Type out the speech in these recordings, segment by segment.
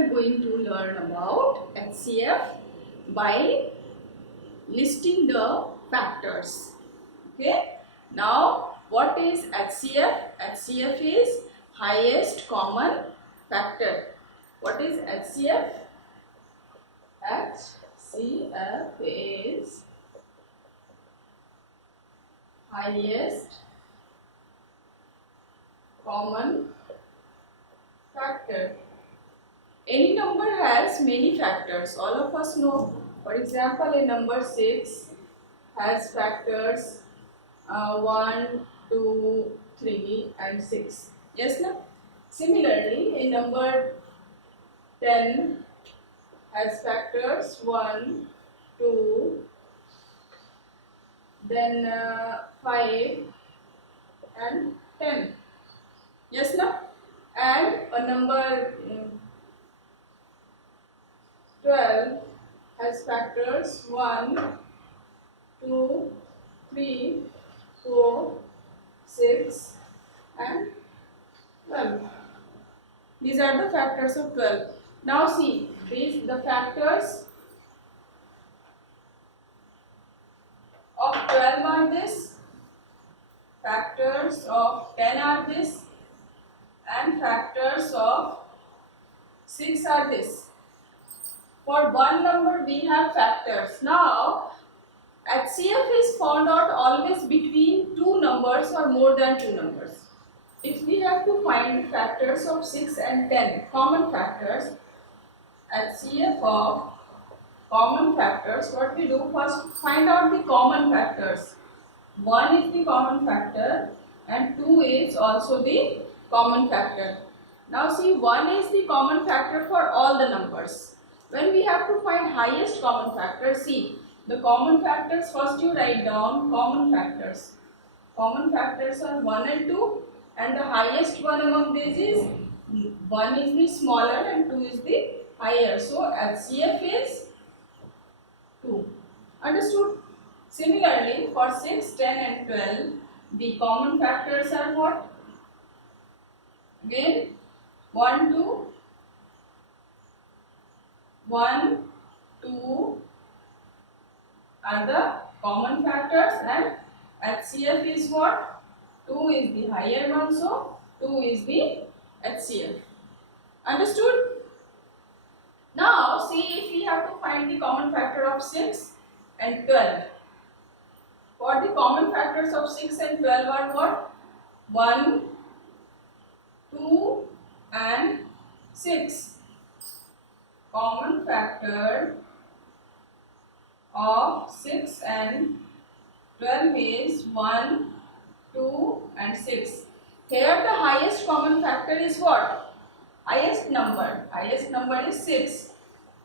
are going to learn about HCF by listing the factors. Okay. Now, what is HCF? HCF is highest common factor. What is HCF? HCF is highest common factor. Any number has many factors. All of us know. For example, a number 6 has factors 1, 2, 3 and 6. Yes, no? Similarly, a number 10 has factors 1, 2, then 5 and 10. Yes, no? And a number 12 has factors 1, 2, 3, 4, 6 and 12. These are the factors of 12. Now see, the factors of 12 are this, factors of 10 are this, and factors of 6 are this. For one number we have factors. Now HCF is found out always between two numbers or more than two numbers. If we have to find factors of 6 and 10, common factors, HCF of common factors, what we do first, find out the common factors. 1 is the common factor and 2 is also the common factor. Now see, 1 is the common factor for all the numbers. When we have to find highest common factor, see, the common factors, first you write down common factors. Common factors are 1 and 2, and the highest one among these is 1 is the smaller and 2 is the higher. So HCF is 2. Understood? Similarly, for 6, 10 and 12, the common factors are what? Again, 1, 2, 1, 2 are the common factors, and HCF is what? 2 is the higher one, so 2 is the HCF. Understood? Now see, if we have to find the common factor of 6 and 12. For the common factors of 6 and 12 are what? 1, 2 and 6. Common factor of 6 and 12 is 1, 2 and 6. Here the highest common factor is what? Highest number. Highest number is 6.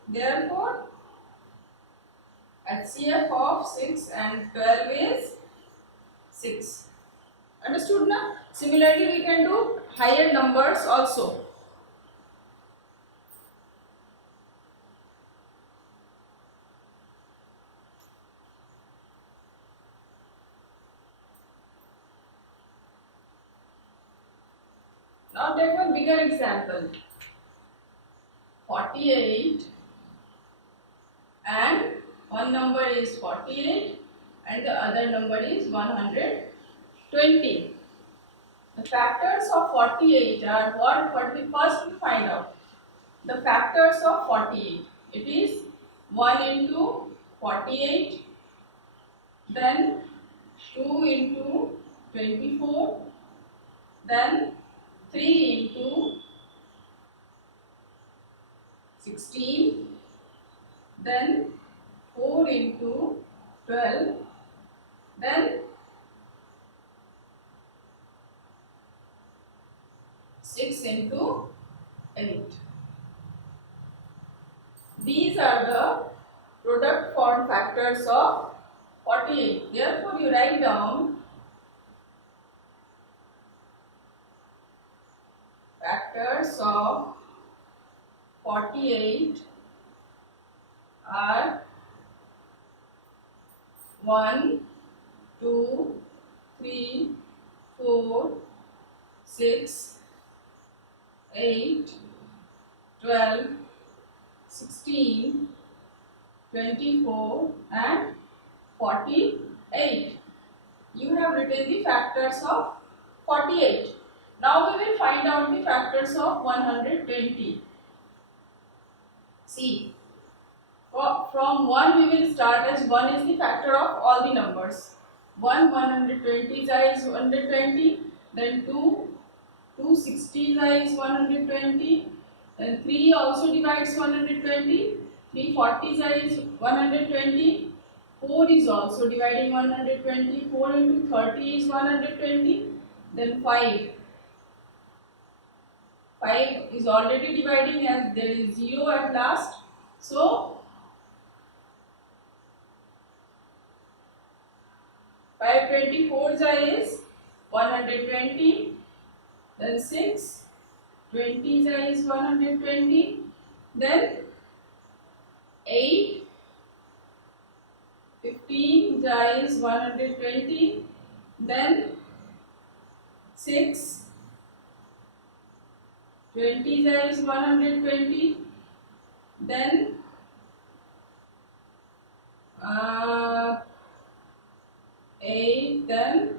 Therefore, HCF of 6 and 12 is 6. Understood now? Similarly, we can do higher numbers also. Now take one bigger example. 48 and one number is 48 and the other number is 120. The factors of 48 are what we first find out. The factors of 48. It is 1 into 48, then 2 into 24, then 3 into 16, then 4 into 12, then 6 into 8. These are the product form factors of 48. Therefore, you write down factors of 48 are 1, 2, 3, 4, 6, 8, 12, 16, 24 and 48. You have written the factors of 48. Now we will find out the factors of 120. See, from 1 we will start, as 1 is the factor of all the numbers. 120 is 120, then 2 60 is 120, then 3 also divides 120, 3 40 is 120, 4 is also dividing 120, 4 into 30 is 120, then 5 is already dividing as there is 0 at last. So 524 is 120, then 6 20 is 120, then 8 15 is 120, then 6 20 is 120, then 8, then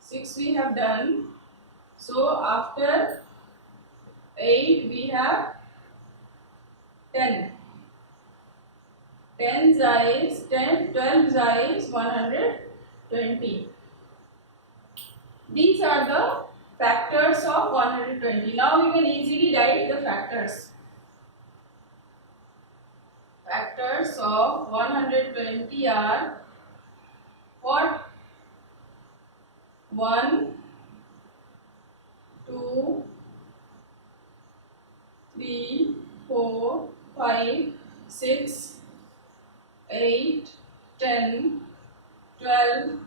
6 we have done. So after 8 we have 10. 10 is 10, 12 is 120. These are the factors of 120. Now we can easily write the factors. Factors of 120 are what? 1, 2, 3, 4, 5, 6, 8, 10, 12,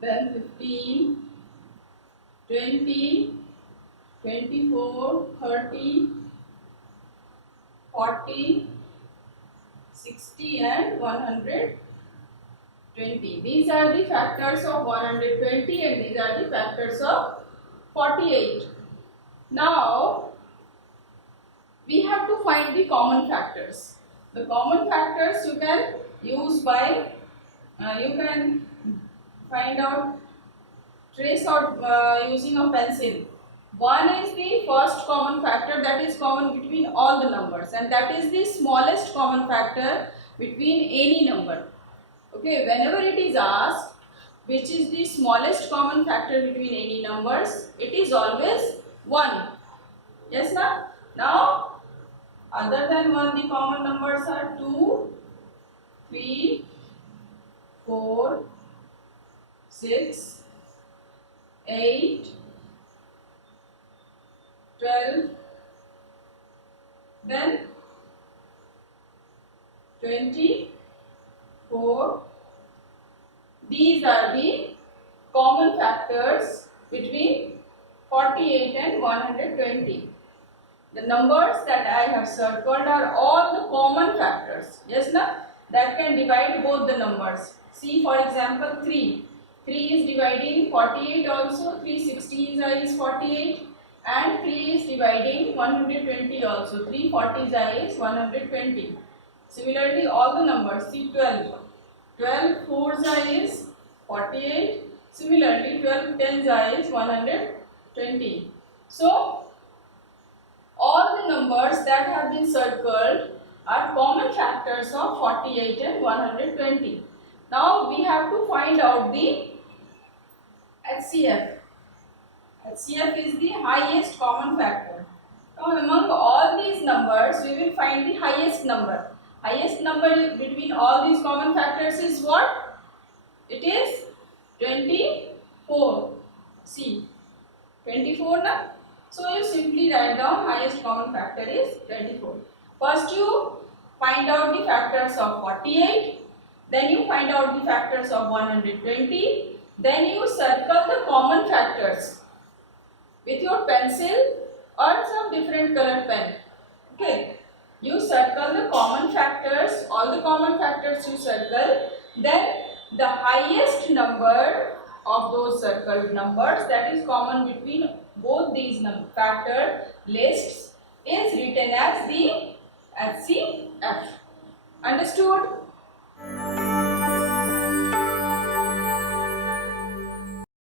15, 20, 24, 30, 40, 60 and 120. These are the factors of 120 and these are the factors of 48. Now we have to find the common factors. The common factors you can use by you can find out, trace out using a pencil. 1 is the first common factor that is common between all the numbers, and that is the smallest common factor between any number. Okay, whenever it is asked which is the smallest common factor between any numbers, it is always 1. Yes, na? Now, other than 1, the common numbers are 2, 3, 4, 6, 8, 12, then 24. These are the common factors between 48 and 120. The numbers that I have circled are all the common factors. Yes, na? That can divide both the numbers. See, for example, 3. 3 is dividing 48 also. 3 16 is 48. And 3 is dividing 120 also. 3 40 is 120. Similarly, all the numbers. See, 12. 12 4 is 48. Similarly, 12 10 is 120. So, all the numbers that have been circled are common factors of 48 and 120. Now, we have to find out the HCF. HCF is the highest common factor. Now, among all these numbers, we will find the highest number. Highest number between all these common factors is what? It is 24. See, 24 na? So, you simply write down highest common factor is 24. First, you find out the factors of 48. Then you find out the factors of 120. Then you circle the common factors with your pencil or some different color pen. Okay. You circle the common factors, all the common factors you circle. Then the highest number of those circled numbers that is common between both these factor lists is written as the HCF. Understood?